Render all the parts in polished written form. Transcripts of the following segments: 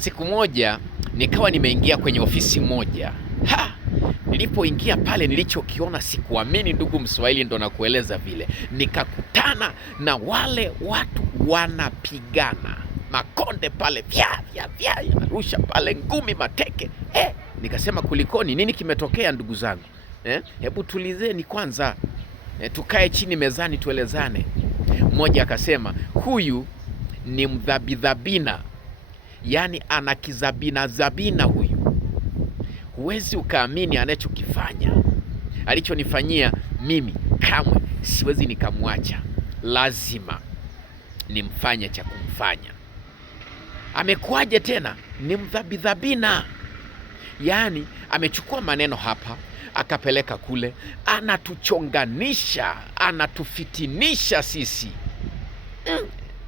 Siku moja nikawa nimeingia kwenye ofisi moja. Nilipoingia pale, nilichokiona sikuamini, ndugu Mswahili, ndo nakueleza vile. Nikakutana na wale watu wanapigana makonde pale, yanarusha pale ngumi, mateke. Nikasema kulikoni, nini kimetokea ndugu zangu? Hebu tulizeni kwanza, tukae chini mezani tuelezane. Mmoja akasema huyu ni mdhabidhabina, yani ana kizabina huyu. Huwezi ukaamini anachokifanya, alichonifanyia mimi. Kamwe siwezi nikamwacha, lazima nimfanye cha kumfanya. Amekuwaje tena? Ni mdhabidhabina, yani amechukua maneno hapa akapeleka kule, anatuchonganisha, anatufitinisha sisi.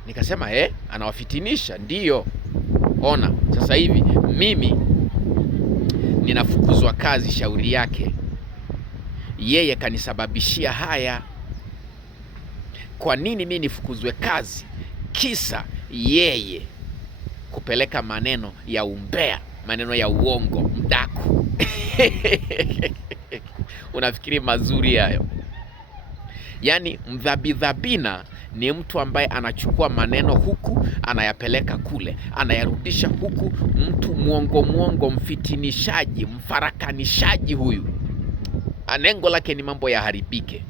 Nikasema anawafitinisha? Ndiyo. Ona sasa hivi mimi ninafukuzwa kazi, shauri yake. Yeye kanisababishia haya. Kwa nini mimi nifukuzwe kazi? Kisa yeye kupeleka maneno ya umbea, maneno ya uongo, mdaku. Unafikiri mazuri hayo? Yaani mdhabidhabina ni mtu ambaye anachukua maneno huku anayapeleka kule, anayarudisha huku. Mtu mwongo, mfitinishaji, mfarakanishaji huyu. Lengo lake ni mambo yaharibike.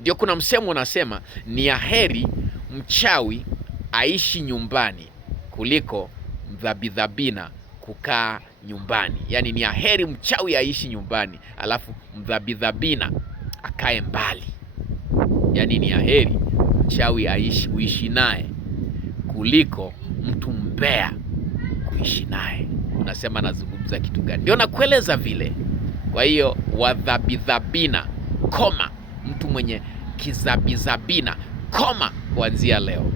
Ndio kuna msemo unasema ni aheri mchawi aishi nyumbani kuliko mdhabidhabina kukaa nyumbani. Yaani ni aheri mchawi aishi nyumbani, alafu mdhabidhabina akae mbali. Yaani ni aheri mchawi uishi naye kuliko mtu mbea kuishi naye. Unasema nazungumza kitu gani? Ndio nakueleza vile. Kwa hiyo wadhabidhabina, koma. Mtu mwenye kizabizabina, koma kuanzia leo.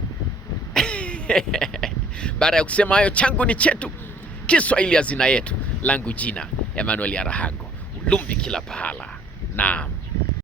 Baada ya kusema hayo, changu ni chetu, Kiswahili hazina yetu. Langu jina Emmanuel Arahago, ulumbi kila pahala. Naam.